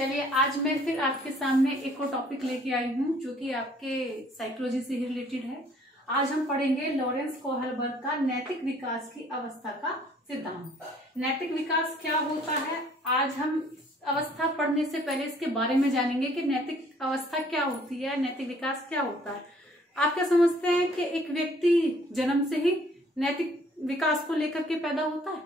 चलिए आज मैं फिर आपके सामने एक और टॉपिक लेके आई हूँ जो कि आपके साइकोलॉजी से ही रिलेटेड है। आज हम पढ़ेंगे लॉरेंस कोहलबर्ग का नैतिक विकास की अवस्था का सिद्धांत। नैतिक विकास क्या होता है, आज हम अवस्था पढ़ने से पहले इसके बारे में जानेंगे कि नैतिक अवस्था क्या होती है, नैतिक विकास क्या होता है। आप क्या समझते हैं कि एक व्यक्ति जन्म से ही नैतिक विकास को लेकर के पैदा होता है?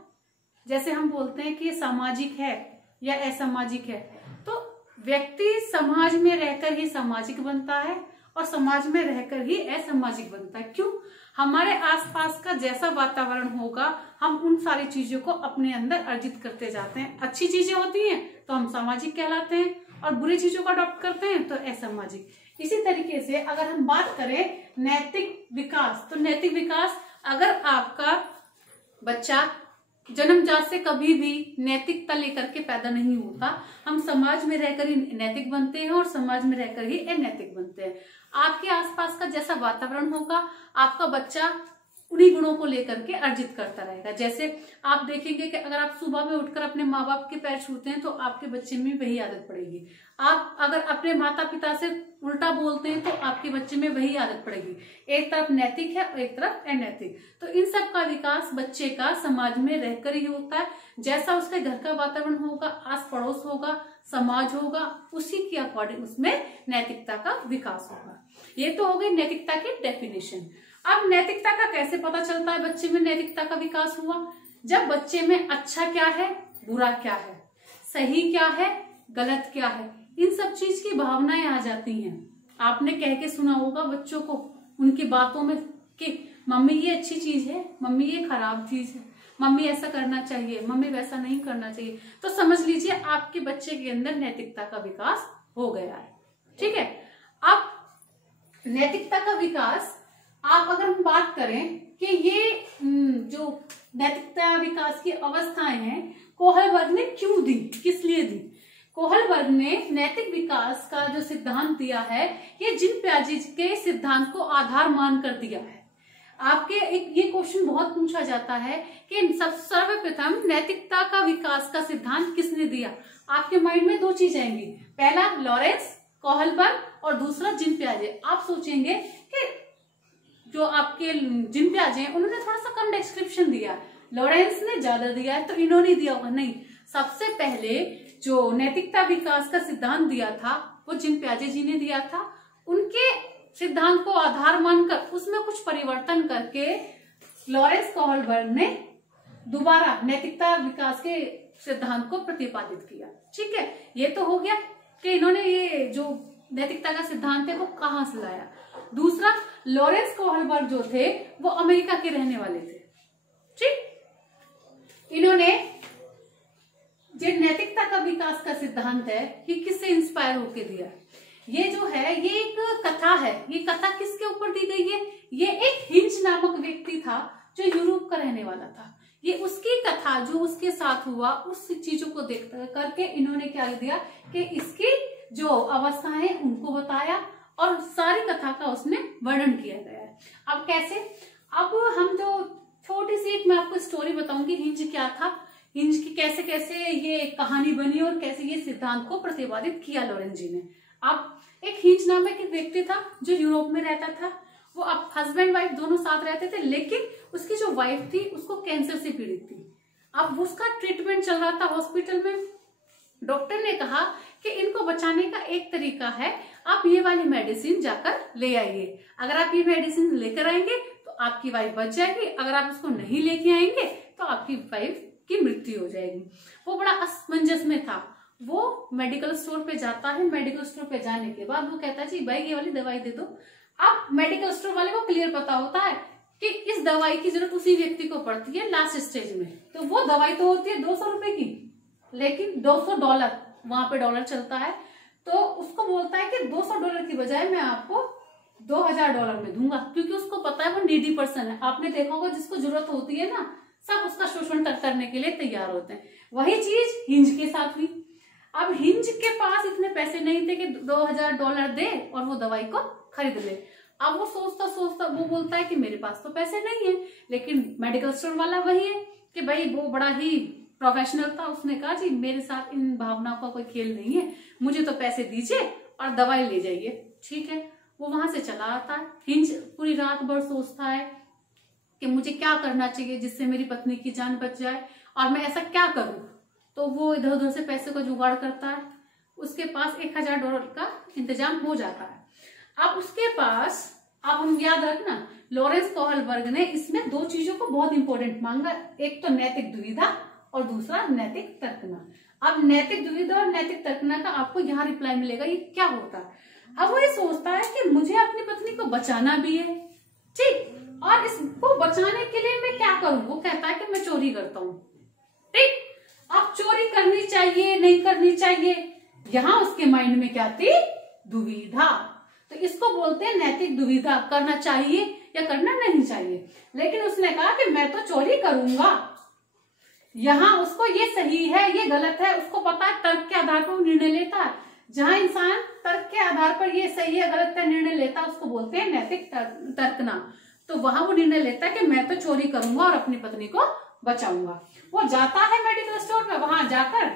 जैसे हम बोलते हैं कि ये सामाजिक है या असामाजिक है, तो व्यक्ति समाज में रहकर ही सामाजिक बनता है और समाज में रहकर ही असामाजिक बनता है। क्यों? हमारे आसपास का जैसा वातावरण होगा हम उन सारी चीजों को अपने अंदर अर्जित करते जाते हैं। अच्छी चीजें होती हैं तो हम सामाजिक कहलाते हैं और बुरी चीजों को अडॉप्ट करते हैं तो असामाजिक। इसी तरीके से अगर हम बात करें नैतिक विकास, तो नैतिक विकास अगर आपका बच्चा जन्मजात से कभी भी नैतिकता लेकर के पैदा नहीं होता, हम समाज में रहकर ही नैतिक बनते हैं और समाज में रहकर ही अनैतिक बनते हैं। आपके आसपास का जैसा वातावरण होगा आपका बच्चा उन्हीं गुणों को लेकर के अर्जित करता रहेगा। जैसे आप देखेंगे कि अगर आप सुबह में उठकर अपने माँ बाप के पैर छूते हैं तो आपके बच्चे में वही आदत पड़ेगी। आप अगर अपने माता पिता से उल्टा बोलते हैं तो आपके बच्चे में वही आदत पड़ेगी। एक तरफ नैतिक है और एक तरफ अनैतिक। तो इन सब का विकास बच्चे का समाज में रहकर ही होता है। जैसा उसके घर का वातावरण होगा, आस पड़ोस होगा, समाज होगा, उसी के अकॉर्डिंग उसमें नैतिकता का विकास होगा। ये तो हो गई नैतिकता की डेफिनेशन। अब नैतिकता का कैसे पता चलता है बच्चे में नैतिकता का विकास हुआ? जब बच्चे में अच्छा क्या है, बुरा क्या है, सही क्या है, गलत क्या है, इन सब चीज की भावनाएं आ जाती हैं। आपने कह के सुना होगा बच्चों को उनकी बातों में कि मम्मी ये अच्छी चीज है, मम्मी ये खराब चीज है, मम्मी ऐसा करना चाहिए, मम्मी वैसा नहीं करना चाहिए। तो समझ लीजिए आपके बच्चे के अंदर नैतिकता का विकास हो गया है। ठीक है। अब नैतिकता का विकास आप अगर हम बात करें कि ये जो नैतिकता विकास की अवस्थाएं हैं कोहलबर्ग ने क्यों दी, किस लिए दी? कोहलबर्ग ने नैतिक विकास का जो सिद्धांत दिया है ये जीन पियाजे के सिद्धांत को आधार मानकर दिया है। आपके एक ये क्वेश्चन बहुत पूछा जाता है कि सर्वप्रथम नैतिकता का विकास का सिद्धांत किसने दिया? आपके माइंड में दो चीज आएंगी, पहला लॉरेंस कोहलबर्ग और दूसरा जीन पियाजे। आप सोचेंगे कि जो आपके जीन पियाजे हैं उन्होंने थोड़ा सा कम डिस्क्रिप्शन दिया, लॉरेंस ने ज्यादा दिया है तो इन्होंने दिया होगा। नहीं, सबसे पहले जो नैतिकता विकास का सिद्धांत दिया था वो जीन पियाजे जी ने दिया था। उनके सिद्धांत को आधार मानकर उसमें कुछ परिवर्तन करके लॉरेंस कोहलबर्ग ने दोबारा नैतिकता विकास के सिद्धांत को प्रतिपादित किया। ठीक है, ये तो हो गया कि इन्होंने ये जो नैतिकता का सिद्धांत है वो कहां से लाया। दूसरा, लॉरेंस कोहलबर्ग जो थे वो अमेरिका के रहने वाले थे। ठीक, इन्होंने जो नैतिकता का विकास का सिद्धांत है ये किससे इंस्पायर होके दिया? ये जो है ये एक कथा है। ये कथा किसके ऊपर दी गई है? ये एक हिंज नामक व्यक्ति था जो यूरोप का रहने वाला था। ये उसकी कथा जो उसके साथ हुआ उस चीजों को देख करके इन्होंने क्या दिया कि इसकी जो अवस्थाएं हैं उनको बताया और सारी कथा का उसमें वर्णन किया गया है। अब कैसे? अब हम जो छोटी सी एक मैं आपको स्टोरी बताऊंगी हिंज क्या था, हिंज की कैसे कैसे ये कहानी बनी और कैसे ये सिद्धांत को प्रतिपादित किया लॉरेंस जी ने। अब एक हिंज नामक एक व्यक्ति था जो यूरोप में रहता था। वो अब हस्बैंड वाइफ दोनों साथ रहते थे, लेकिन उसकी जो वाइफ थी उसको कैंसर से पीड़ित थी। अब उसका ट्रीटमेंट चल रहा था हॉस्पिटल में। डॉक्टर ने कहा कि इनको बचाने का एक तरीका है, आप ये वाली मेडिसिन जाकर ले आइए। अगर आप ये मेडिसिन लेकर आएंगे तो आपकी वाइफ बच जाएगी, अगर आप इसको नहीं लेके आएंगे तो आपकी वाइफ की मृत्यु हो जाएगी। वो बड़ा असमंजस में था। वो मेडिकल स्टोर पे जाता है। मेडिकल स्टोर पे जाने के बाद वो कहता है जी भाई ये वाली दवाई दे दो। अब मेडिकल स्टोर वाले को क्लियर पता होता है कि इस दवाई की जरूरत उसी व्यक्ति को पड़ती है लास्ट स्टेज में। तो वो दवाई तो होती है 200 रुपए की, लेकिन $200 वहां पे डॉलर चलता है। तो उसको बोलता है कि $200 की बजाय मैं आपको $2000 में दूंगा, क्योंकि उसको पता है वो नीडी पर्सन है। आपने देखा होगा जिसको जरूरत होती है ना सब उसका शोषण करने के लिए तैयार होते हैं। वही चीज हिंज के साथ हुई। अब हिंज के पास इतने पैसे नहीं थे कि $2000 दे और वो दवाई को खरीद ले। अब वो सोचता सोचता वो बोलता है कि मेरे पास तो पैसे नहीं है, लेकिन मेडिकल स्टोर वाला वही है कि भाई वो बड़ा ही प्रोफेशनल था, उसने कहा जी मेरे साथ इन भावनाओं का कोई खेल नहीं है, मुझे तो पैसे दीजिए और दवाई ले जाइए। ठीक है, वो वहां से चला आता है। हिंज पूरी रात भर सोचता है कि मुझे क्या करना चाहिए जिससे मेरी पत्नी की जान बच जाए और मैं ऐसा क्या करूं। तो वो इधर उधर से पैसे को जुगाड़ करता है, उसके पास $1000 का इंतजाम हो जाता है। अब उसके पास, अब हम याद रखना, लॉरेंस कोहलबर्ग ने इसमें दो चीजों को बहुत इंपॉर्टेंट मांगा, एक तो नैतिक दुविधा और दूसरा नैतिक तर्कना। अब नैतिक दुविधा और नैतिक तर्कना का आपको यहाँ रिप्लाई मिलेगा, ये क्या होता है। अब वो ये सोचता है कि मुझे अपनी पत्नी को बचाना भी है, ठीक, और इसको बचाने के लिए मैं क्या करूं। वो कहता है कि मैं चोरी करता हूं, ठीक। अब चोरी करनी चाहिए नहीं करनी चाहिए, यहां उसके माइंड में क्या थी, दुविधा। तो इसको बोलते हैं नैतिक दुविधा, करना चाहिए या करना नहीं चाहिए। लेकिन उसने कहा कि मैं तो चोरी करूंगा। यहां उसको ये सही है ये गलत है उसको पता है, तर्क के आधार पर वो निर्णय लेता है। जहां इंसान तर्क के आधार पर ये सही है गलत का निर्णय लेता है उसको बोलते हैं नैतिक तर्कना। तो वहां वो निर्णय लेता है कि मैं तो चोरी करूंगा और अपनी पत्नी को बचाऊंगा। वो जाता है मेडिकल स्टोर में, वहां जाकर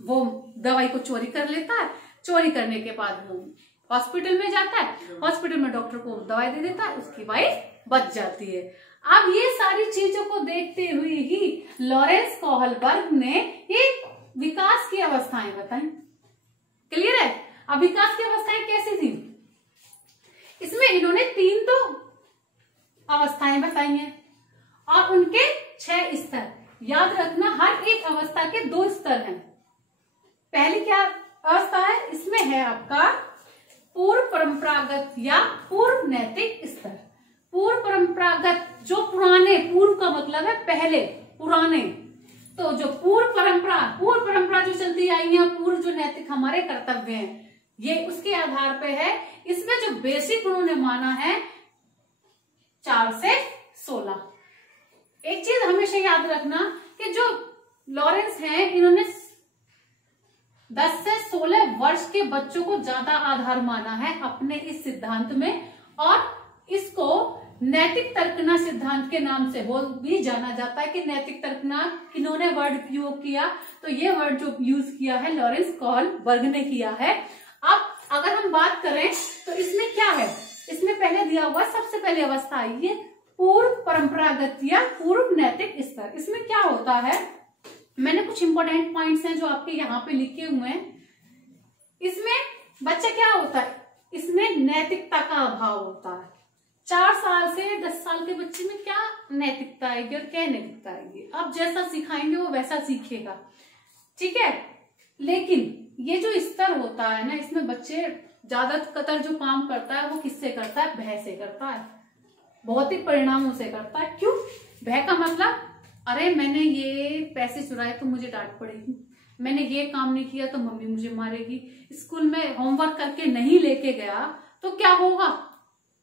वो दवाई को चोरी कर लेता है। चोरी करने के बाद वो हॉस्पिटल में जाता है, हॉस्पिटल में डॉक्टर को दवाई दे देता है, उसकी वाइफ बच जाती है। अब ये सारी चीजों को देखते हुए ही लॉरेंस कोहलबर्ग ने ये विकास की अवस्थाएं बताई। क्लियर है। अब विकास की अवस्थाएं कैसी थी, इसमें इन्होंने 3 तो अवस्थाएं बताई हैं और उनके 6 स्तर। याद रखना हर एक अवस्था के 2 स्तर हैं। पहली क्या अवस्था है, इसमें है आपका पूर्व परंपरागत या पूर्व नैतिक स्तर। पूर्व परंपरागत जो पुराने, पूर्व का मतलब है पहले, पुराने, तो जो पूर्व परंपरा जो चलती आई है, पूर्व जो नैतिक हमारे कर्तव्य हैं, ये उसके आधार पे है। इसमें जो बेसिक उन्होंने माना है 4 से 16। एक चीज हमेशा याद रखना कि जो लॉरेंस हैं इन्होंने 10 से 16 वर्ष के बच्चों को ज्यादा आधार माना है अपने इस सिद्धांत में, और इसको नैतिक तर्कना सिद्धांत के नाम से भी जाना जाता है। कि नैतिक तर्कना किन्होंने वर्ड उपयोग किया, तो ये वर्ड जो यूज किया है लॉरेंस कोहलबर्ग ने किया है। अब अगर हम बात करें तो इसमें क्या है, इसमें पहले दिया हुआ सबसे पहली अवस्था आई है पूर्व परंपरागत या पूर्व नैतिक स्तर। इसमें क्या होता है, मैंने कुछ इंपॉर्टेंट पॉइंट्स हैं जो आपके यहाँ पे लिखे हुए हैं। इसमें बच्चा क्या होता है, इसमें नैतिकता का अभाव होता है। 4 साल से 10 साल के बच्चे में क्या नैतिकता आएगी और क्या नैतिकता आएगी, आप जैसा सिखाएंगे वो वैसा सीखेगा, ठीक है। लेकिन ये जो स्तर होता है ना, इसमें बच्चे ज्यादातर जो काम करता है वो किससे करता है, भय से करता है, भौतिक परिणामों से करता है। क्यों, भय का मतलब, अरे मैंने ये पैसे चुराए तो मुझे डांट पड़ेगी, मैंने ये काम नहीं किया तो मम्मी मुझे मारेगी, स्कूल में होमवर्क करके नहीं लेके गया तो क्या होगा,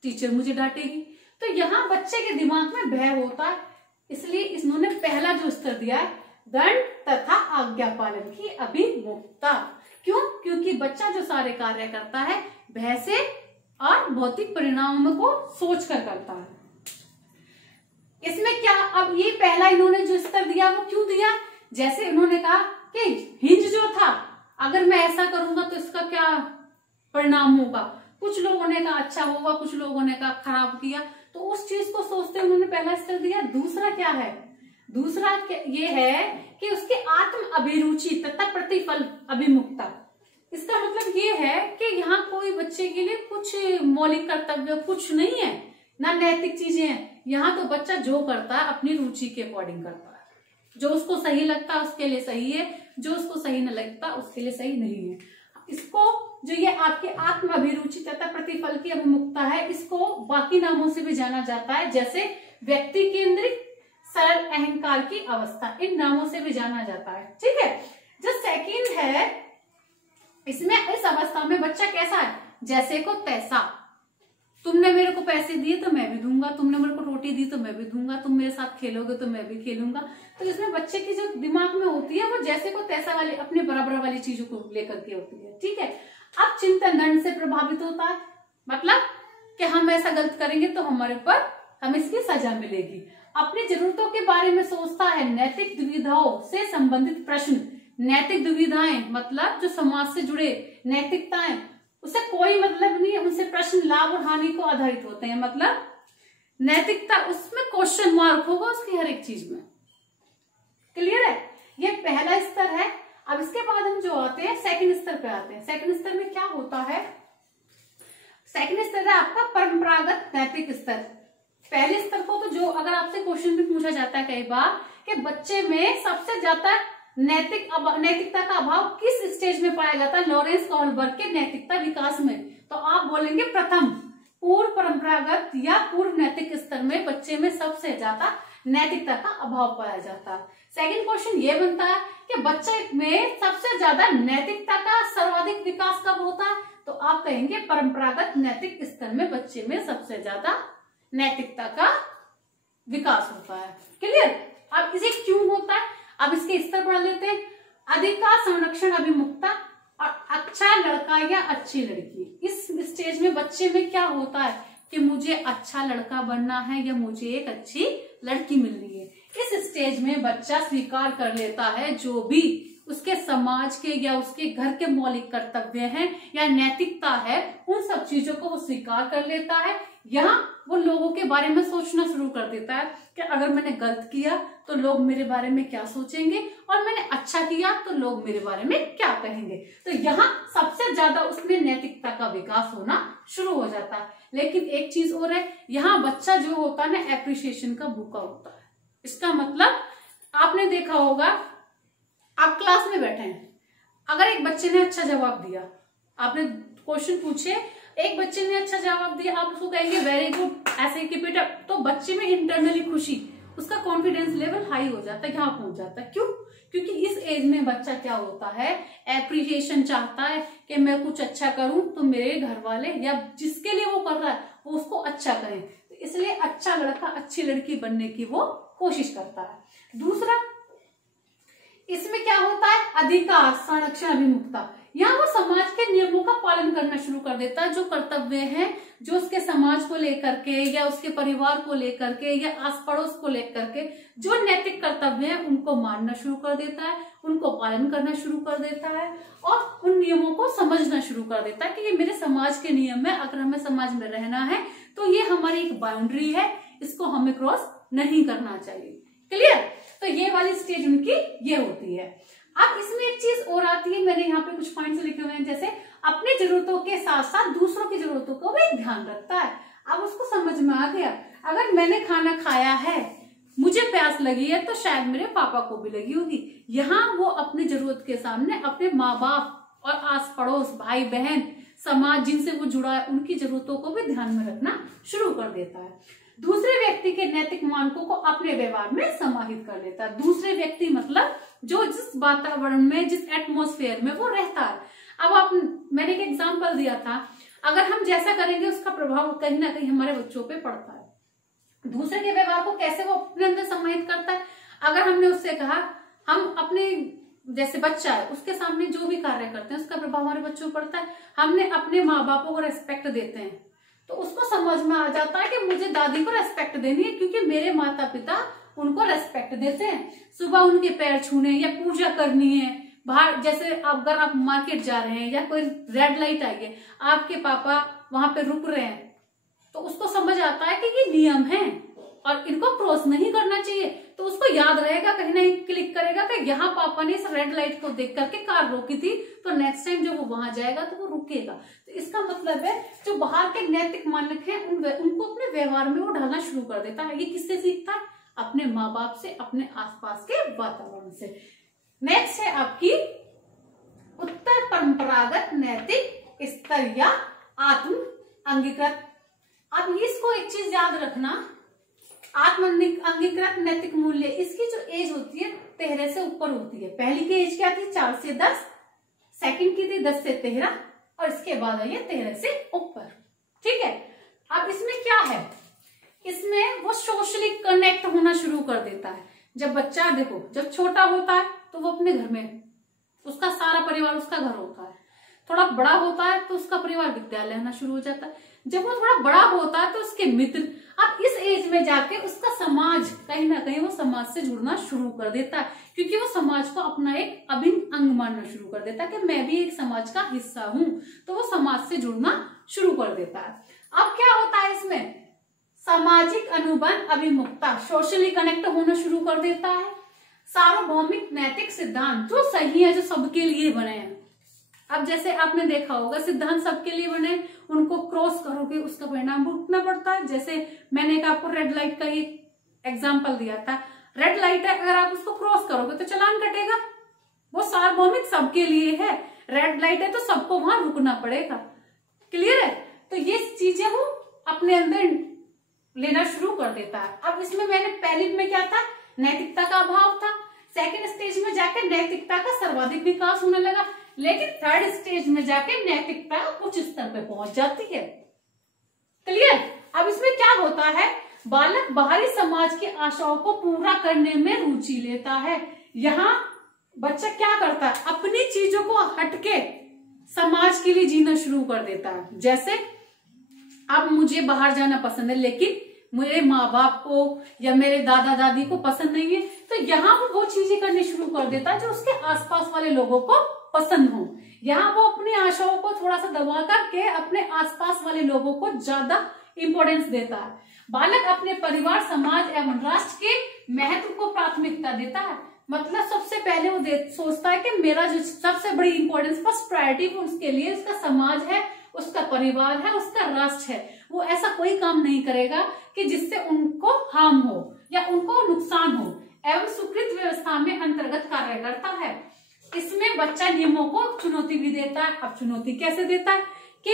टीचर मुझे डांटेगी। तो यहाँ बच्चे के दिमाग में भय होता है, इसलिए इन्होंने पहला जो स्तर दिया है दंड तथा आज्ञा पालन की अभिमुखता। क्यों, क्योंकि बच्चा जो सारे कार्य करता है भय से और भौतिक परिणामों को सोचकर करता है। इसमें क्या, अब ये पहला इन्होंने जो स्तर दिया वो क्यों दिया, जैसे इन्होंने कहा कि हिंज जो था, अगर मैं ऐसा करूंगा तो इसका क्या परिणाम होगा, कुछ लोगों ने कहा अच्छा होगा, कुछ लोगों ने कहा खराब किया, तो उस चीज को सोचते उन्होंने पहला स्तर दिया। दूसरा क्या है, दूसरा ये है कि उसके आत्म अभिरुचि तथा प्रतिफल अभिमुखता। इसका मतलब ये है कि यहाँ कोई बच्चे के लिए कुछ मौलिक कर्तव्य कुछ नहीं है, ना नैतिक चीजें हैं। यहाँ तो बच्चा जो करता है अपनी रुचि के अकॉर्डिंग करता है, जो उसको सही लगता है उसके लिए सही है, जो उसको सही न लगता उसके लिए सही नहीं है। इसको जो ये आपके आत्म अभिरुचि तथा प्रतिफल की अभिमुखता है, इसको बाकी नामों से भी जाना जाता है, जैसे व्यक्ति केंद्रित, सरल अहंकार की अवस्था, इन नामों से भी जाना जाता है, ठीक है। जो सेकंड है, इसमें इस अवस्था में बच्चा कैसा है, जैसे को तैसा, तुमने मेरे को पैसे दिए तो मैं भी दूंगा, तुमने मेरे को रोटी दी तो मैं भी दूंगा, तुम मेरे साथ खेलोगे तो मैं भी खेलूंगा। तो इसमें बच्चे की जो दिमाग में होती है वो जैसे को तैसा वाली, अपने बराबर वाली चीजों को लेकर के होती है, ठीक है। अब चिंतन दंड से प्रभावित होता है, मतलब कि हम ऐसा गलत करेंगे तो हमारे ऊपर हमें इसकी सजा मिलेगी। अपनी जरूरतों के बारे में सोचता है। नैतिक दुविधाओं से संबंधित प्रश्न, नैतिक दुविधाएं मतलब जो समाज से जुड़े नैतिकताएं, उसे कोई मतलब नहीं है, उनसे प्रश्न लाभ और हानि को आधारित होते हैं। मतलब नैतिकता, उसमें क्वेश्चन मार्क होगा उसकी हर एक चीज में। क्लियर है? ये पहला स्तर है। अब इसके बाद हम जो आते हैं सेकंड स्तर पे आते हैं। सेकंड स्तर में क्या होता है? सेकंड स्तर है आपका परंपरागत नैतिक स्तर। पहले स्तर को तो जो अगर आपसे क्वेश्चन भी पूछा जाता है कई बार कि बच्चे में सबसे ज्यादा नैतिकता का अभाव किस स्टेज में पाया जाता है लॉरेंस कोहलबर्ग के नैतिकता विकास में, तो आप बोलेंगे प्रथम पूर्व परंपरागत या पूर्व नैतिक स्तर में बच्चे में सबसे ज्यादा नैतिकता का अभाव पाया जाता है। सेकंड क्वेश्चन ये बनता है कि बच्चे में सबसे ज्यादा नैतिकता का सर्वाधिक विकास कब होता है, तो आप कहेंगे परंपरागत नैतिक स्तर में बच्चे में सबसे ज्यादा नैतिकता का विकास होता है। क्लियर? अब इसे क्यों होता है, अब इसके स्तर पढ़ लेते हैं। अधिकार संरक्षण अभिमुखता और अच्छा लड़का या अच्छी लड़की। इस स्टेज में बच्चे में क्या होता है कि मुझे अच्छा लड़का बनना है या मुझे एक अच्छी लड़की मिलनी है। इस स्टेज में बच्चा स्वीकार कर लेता है जो भी उसके समाज के या उसके घर के मौलिक कर्तव्य हैं या नैतिकता है, उन सब चीजों को वो स्वीकार कर लेता है। यहाँ वो लोगों के बारे में सोचना शुरू कर देता है कि अगर मैंने गलत किया तो लोग मेरे बारे में क्या सोचेंगे, और मैंने अच्छा किया तो लोग मेरे बारे में क्या कहेंगे। तो यहाँ सबसे ज्यादा उसमें नैतिकता का विकास होना शुरू हो जाता है। लेकिन एक चीज और है, यहाँ बच्चा जो होता है ना एप्रिसिएशन का भूखा होता है। इसका मतलब आपने देखा होगा, आप क्लास में बैठे हैं, अगर एक बच्चे ने अच्छा जवाब दिया, आपने क्वेश्चन पूछे, एक बच्चे ने अच्छा जवाब दिया, आप उसको कहेंगे वेरी गुड, ऐसे कीप इट अप, तो बच्चे में इंटरनली खुशी, उसका कॉन्फिडेंस लेवल हाई हो जाता है, यहाँ पहुंच जाता है। क्यों? क्योंकि इस एज में बच्चा क्या होता है, एप्रिसिएशन चाहता है कि मैं कुछ अच्छा करूं तो मेरे घर वाले या जिसके लिए वो कर रहा है वो उसको अच्छा करें, तो इसलिए अच्छा लड़का अच्छी लड़की बनने की वो कोशिश करता है। दूसरा, इसमें क्या होता है, अधिकार संरक्षण अभिमुखता। यहाँ वो समाज के नियमों का पालन करना शुरू कर देता है, जो कर्तव्य हैं, जो उसके समाज को लेकर के या उसके परिवार को लेकर के या आस पड़ोस को लेकर के जो नैतिक कर्तव्य हैं उनको मानना शुरू कर देता है, उनको पालन करना शुरू कर देता है और उन नियमों को समझना शुरू कर देता है कि ये मेरे समाज के नियम है, अगर हमें समाज में रहना है तो ये हमारी एक बाउंड्री है, इसको हमें क्रॉस नहीं करना चाहिए। क्लियर? तो ये वाली स्टेज उनकी ये होती है। अब इसमें एक चीज और आती है, मैंने यहाँ पे कुछ पॉइंट्स लिखे हुए हैं, जैसे अपनी जरूरतों के साथ साथ दूसरों की जरूरतों को भी ध्यान रखता है। अब उसको समझ में आ गया, अगर मैंने खाना खाया है, मुझे प्यास लगी है, तो शायद मेरे पापा को भी लगी होगी। यहाँ वो अपनी जरूरत के सामने अपने माँ बाप और आस पड़ोस, भाई बहन, समाज जिनसे वो जुड़ा है, उनकी जरूरतों को भी ध्यान में रखना शुरू कर देता है। दूसरे व्यक्ति के नैतिक मानकों को अपने व्यवहार में समाहित कर लेता है। दूसरे व्यक्ति मतलब जो जिस वातावरण में, जिस एटमॉस्फेयर में वो रहता है। अब मैंने एक एग्जांपल दिया था, अगर हम जैसा करेंगे उसका प्रभाव कहीं ना कहीं हमारे बच्चों पे पड़ता है। दूसरे के व्यवहार को कैसे वो अपने अंदर समाहित करता है, अगर हमने उससे कहा, हम अपने जैसे बच्चा है उसके सामने जो भी कार्य करते हैं उसका प्रभाव हमारे बच्चों पर पड़ता है। हमने अपने माँ बापों को रेस्पेक्ट देते हैं तो उसको समझ में आ जाता है कि मुझे दादी को रेस्पेक्ट देनी है क्योंकि मेरे माता पिता उनको रेस्पेक्ट देते हैं। सुबह उनके पैर छूने या पूजा करनी है, बाहर जैसे अगर आप मार्केट जा रहे हैं या कोई रेड लाइट आई है, आपके पापा वहां पे रुक रहे हैं, तो उसको समझ आता है कि ये नियम है और इनको क्रॉस नहीं करना चाहिए। तो उसको याद रहेगा, कहीं ना कहीं क्लिक करेगा कि यहाँ पापा ने इस रेड लाइट को देख करके कार रोकी थी, तो नेक्स्ट टाइम जब वो वहां जाएगा तो वो रुकेगा। तो इसका मतलब है जो बाहर के नैतिक मानक हैं उनको अपने व्यवहार में वो ढालना शुरू कर देता है। ये किससे सीखता है? अपने माँ बाप से, अपने आसपास के वातावरण से। नेक्स्ट है आपकी उत्तर परंपरागत नैतिक स्तर या आत्म अंगीकृत। अब इसको एक चीज याद रखना, आत्म अंगीकृत नैतिक मूल्य, इसकी जो एज होती है 13 से ऊपर होती है। पहली की एज क्या थी? 4 से 10, सेकंड की थी 10 से 13 और इसके बाद आई है 13 से ऊपर। ठीक है। अब इसमें क्या है, इसमें वो सोशली कनेक्ट होना शुरू कर देता है। जब बच्चा देखो, जब छोटा होता है तो वो अपने घर में, उसका सारा परिवार उसका घर होता है। थोड़ा बड़ा होता है तो उसका परिवार विद्यालय आना शुरू हो जाता है। जब वो थोड़ा बड़ा होता है तो उसके मित्र, अब इस एज में जाके उसका समाज कहीं ना कहीं वो समाज से जुड़ना शुरू कर देता है, क्योंकि वो समाज को अपना एक अभिन्न अंग मानना शुरू कर देता है कि मैं भी एक समाज का हिस्सा हूं, तो वो समाज से जुड़ना शुरू कर देता है। अब क्या होता है इसमें, सामाजिक अनुबंध अभिमुखता, सोशली कनेक्ट होना शुरू कर देता है। सार्वभौमिक नैतिक सिद्धांत जो सही है, जो सबके लिए बने हैं। अब जैसे आपने देखा होगा सिद्धांत सबके लिए बने, उनको क्रॉस करोगे उसका परिणाम भुगतना पड़ता है। जैसे मैंने एक आपको रेड लाइट का ही एग्जांपल दिया था, रेड लाइट है, अगर आप उसको क्रॉस करोगे तो चालान कटेगा, वो सार्वभौमिक सबके लिए है। रेड लाइट है तो सबको वहां रुकना पड़ेगा, क्लियर है। तो ये चीजें वो अपने अंदर लेना शुरू कर देता है। अब इसमें मैंने पहली में क्या था, नैतिकता का अभाव था। सेकंड स्टेज में जाकर नैतिकता का सर्वाधिक विकास होने लगा, लेकिन थर्ड स्टेज में जाके नैतिकता उच्च स्तर पे पहुंच जाती है, क्लियर। अब इसमें क्या होता है, बालक बाहरी समाज की आशाओं को पूरा करने में रुचि लेता है। यहाँ बच्चा क्या करता है, अपनी चीजों को हटके समाज के लिए जीना शुरू कर देता है। जैसे अब मुझे बाहर जाना पसंद है, लेकिन मेरे माँ बाप को या मेरे दादा दादी को पसंद नहीं है, तो यहाँ वो चीजें करनी शुरू कर देता है जो उसके आसपास वाले लोगों को पसंद हो। यहाँ वो अपनी आशाओं को थोड़ा सा दबा करके अपने आसपास वाले लोगों को ज्यादा इंपॉर्टेंस देता है। बालक अपने परिवार, समाज एवं राष्ट्र के महत्व को प्राथमिकता देता है। मतलब सबसे पहले वो सोचता है कि मेरा जो सबसे बड़ी इंपॉर्टेंस, फर्स्ट प्रायोरिटी उसके लिए उसका समाज है, उसका परिवार है, उसका राष्ट्र है। वो ऐसा कोई काम नहीं करेगा कि जिससे उनको हार्म हो या उनको नुकसान हो, एवं स्वीकृत व्यवस्था में अंतर्गत कार्य करता है। इसमें बच्चा नियमों को चुनौती भी देता है। अब चुनौती कैसे देता है कि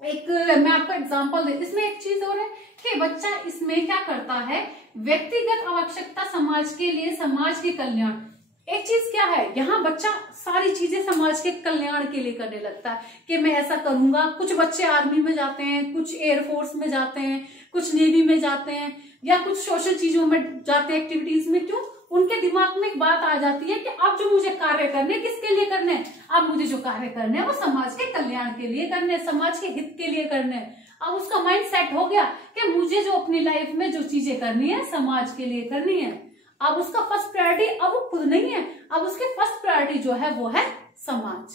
एक मैं आपको एग्जांपल दे, इसमें एक चीज और है कि बच्चा इसमें क्या करता है, व्यक्तिगत आवश्यकता समाज के लिए, समाज के कल्याण। एक चीज क्या है, यहाँ बच्चा सारी चीजें समाज के कल्याण के लिए करने लगता है कि मैं ऐसा करूंगा। कुछ बच्चे आर्मी में जाते हैं, कुछ एयरफोर्स में जाते हैं, कुछ नेवी में जाते हैं, या कुछ सोशल चीजों में जाते हैं, एक्टिविटीज में। क्यों, उनके दिमाग में एक बात आ जाती है कि अब जो मुझे कार्य करने, किसके लिए करने, अब मुझे जो कार्य करने हैं वो समाज के कल्याण के लिए करने, समाज के हित के लिए करने। अब उसका माइंड सेट हो गया कि मुझे जो अपनी लाइफ में जो चीजें करनी है समाज के लिए करनी है। अब उसका फर्स्ट प्रायोरिटी अब वो खुद नहीं है, अब उसकी फर्स्ट प्रायोरिटी जो है वो है समाज,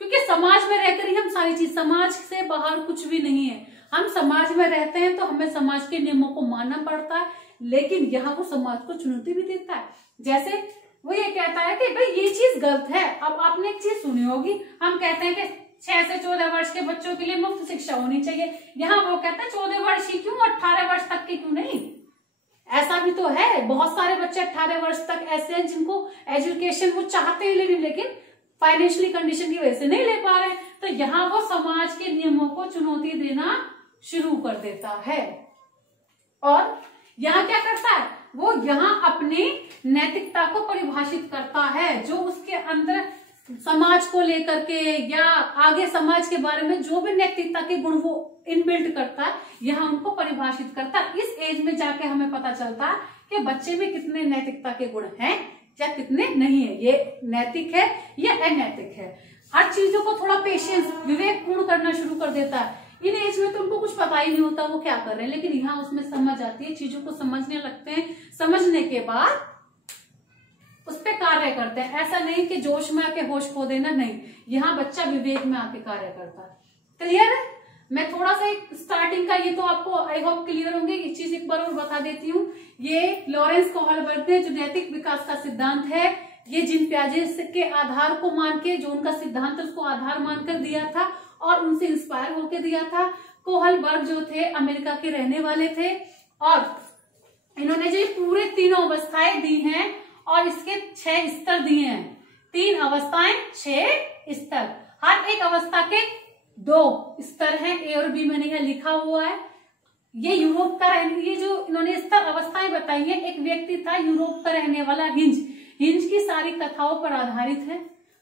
क्योंकि समाज में रहकर ही हम सारी चीज, समाज से बाहर कुछ भी नहीं है। हम समाज में रहते हैं तो हमें समाज के नियमों को मानना पड़ता है, लेकिन यहाँ वो समाज को चुनौती भी देता है। जैसे वो ये कहता है कि भाई ये चीज गलत है। अब आपने एक चीज सुनी होगी, हम कहते हैं कि 6 से 14 वर्ष के बच्चों के लिए मुफ्त शिक्षा होनी चाहिए। यहाँ वो कहता है 14 वर्ष ही क्यों, 18 वर्ष तक के क्यों नहीं। ऐसा भी तो है, बहुत सारे बच्चे 18 वर्ष तक ऐसे हैं जिनको एजुकेशन वो चाहते हैं लेकिन फाइनेंशियली कंडीशन की वजह से नहीं ले पा रहे। तो यहाँ वो समाज के नियमों को चुनौती देना शुरू कर देता है। और यहाँ क्या करता है, वो यहाँ अपनी नैतिकता को परिभाषित करता है, जो उसके अंदर समाज को लेकर के या आगे समाज के बारे में जो भी नैतिकता के गुण वो इनबिल्ट करता है, यहाँ उनको परिभाषित करता है। इस एज में जाके हमें पता चलता है कि बच्चे में कितने नैतिकता के गुण हैं या कितने नहीं है, ये नैतिक है या अनैतिक है। हर चीजों को थोड़ा पेशेंस, विवेक पूर्ण करना शुरू कर देता है। इन एज में तो उनको कुछ पता ही नहीं होता वो क्या कर रहे हैं, लेकिन यहाँ उसमें समझ आती है, चीजों को समझने लगते हैं। समझने के बाद उस पर कार्य करते हैं। ऐसा नहीं कि जोश में आके होश खो देना, नहीं, यहाँ बच्चा विवेक में आके कार्य करता है। क्लियर है। मैं थोड़ा सा एक स्टार्टिंग का, ये तो आपको आई होप क्लियर होंगे, ये चीज एक बार और बता देती हूँ। ये लॉरेंस कोहलबर्ग ने जो नैतिक विकास का सिद्धांत है, ये जिन प्याजे के आधार को मान के, जो उनका सिद्धांत उसको आधार मानकर दिया था और उनसे इंस्पायर होकर दिया था। कोहलबर्ग जो थे अमेरिका के रहने वाले थे, और इन्होंने जो पूरे तीनों अवस्थाएं दी हैं और इसके 6 स्तर दिए हैं। 3 अवस्थाएं, 6 स्तर। हर एक अवस्था के 2 स्तर हैं, ए और बी मैंने यहाँ लिखा हुआ है। ये यूरोप का ये जो इन्होंने स्तर अवस्थाएं बताई है, एक व्यक्ति था यूरोप का रहने वाला हिंज की सारी कथाओं पर आधारित है।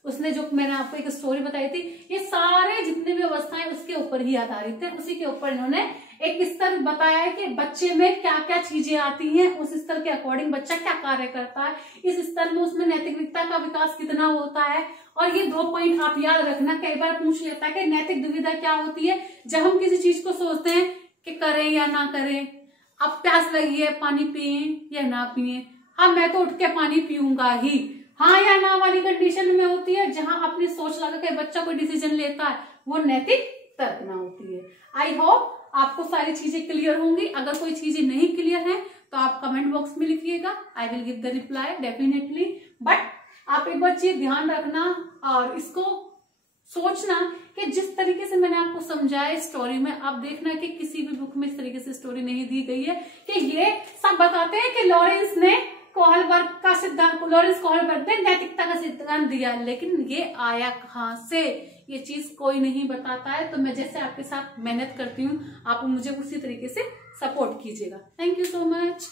उसने जो मैंने आपको एक स्टोरी बताई थी, ये सारे जितने भी अवस्थाएं उसके ऊपर ही आधारित है। उसी के ऊपर इन्होंने एक स्तर बताया है कि बच्चे में क्या क्या चीजें आती हैं, उस स्तर के अकॉर्डिंग बच्चा क्या कार्य करता है, इस स्तर में उसमें नैतिकता का विकास कितना होता है। और ये 2 पॉइंट आप याद रखना, कई बार पूछ लेता है कि नैतिक दुविधा क्या होती है। जब हम किसी चीज को सोचते हैं कि करें या ना करें, अब प्यास लगी है, पानी पिए या ना पिए, हाँ मैं तो उठ के पानी पीऊंगा ही, हाँ या ना वाली कंडीशन में होती है। जहां अपनी सोच लगा के बच्चा कोई डिसीजन लेता है, वो नैतिक तर्क में होती है। आई होप आपको सारी चीजें क्लियर होंगी। अगर कोई चीजें नहीं क्लियर है तो आप कमेंट बॉक्स में लिखिएगा, I will give the reply definitely. But आप एक बार चीज ध्यान रखना और इसको सोचना कि जिस तरीके से मैंने आपको समझाया स्टोरी में, आप देखना कि किसी भी बुक में इस तरीके से स्टोरी नहीं दी गई है कि ये सब बताते हैं कि लॉरेंस ने कोहलबर्ग का सिद्धांत, लॉरेंस कोहलबर्ग ने नैतिकता का सिद्धांत दिया, लेकिन ये आया कहाँ से, ये चीज कोई नहीं बताता है। तो मैं जैसे आपके साथ मेहनत करती हूँ, आप मुझे उसी तरीके से सपोर्ट कीजिएगा। Thank you so much.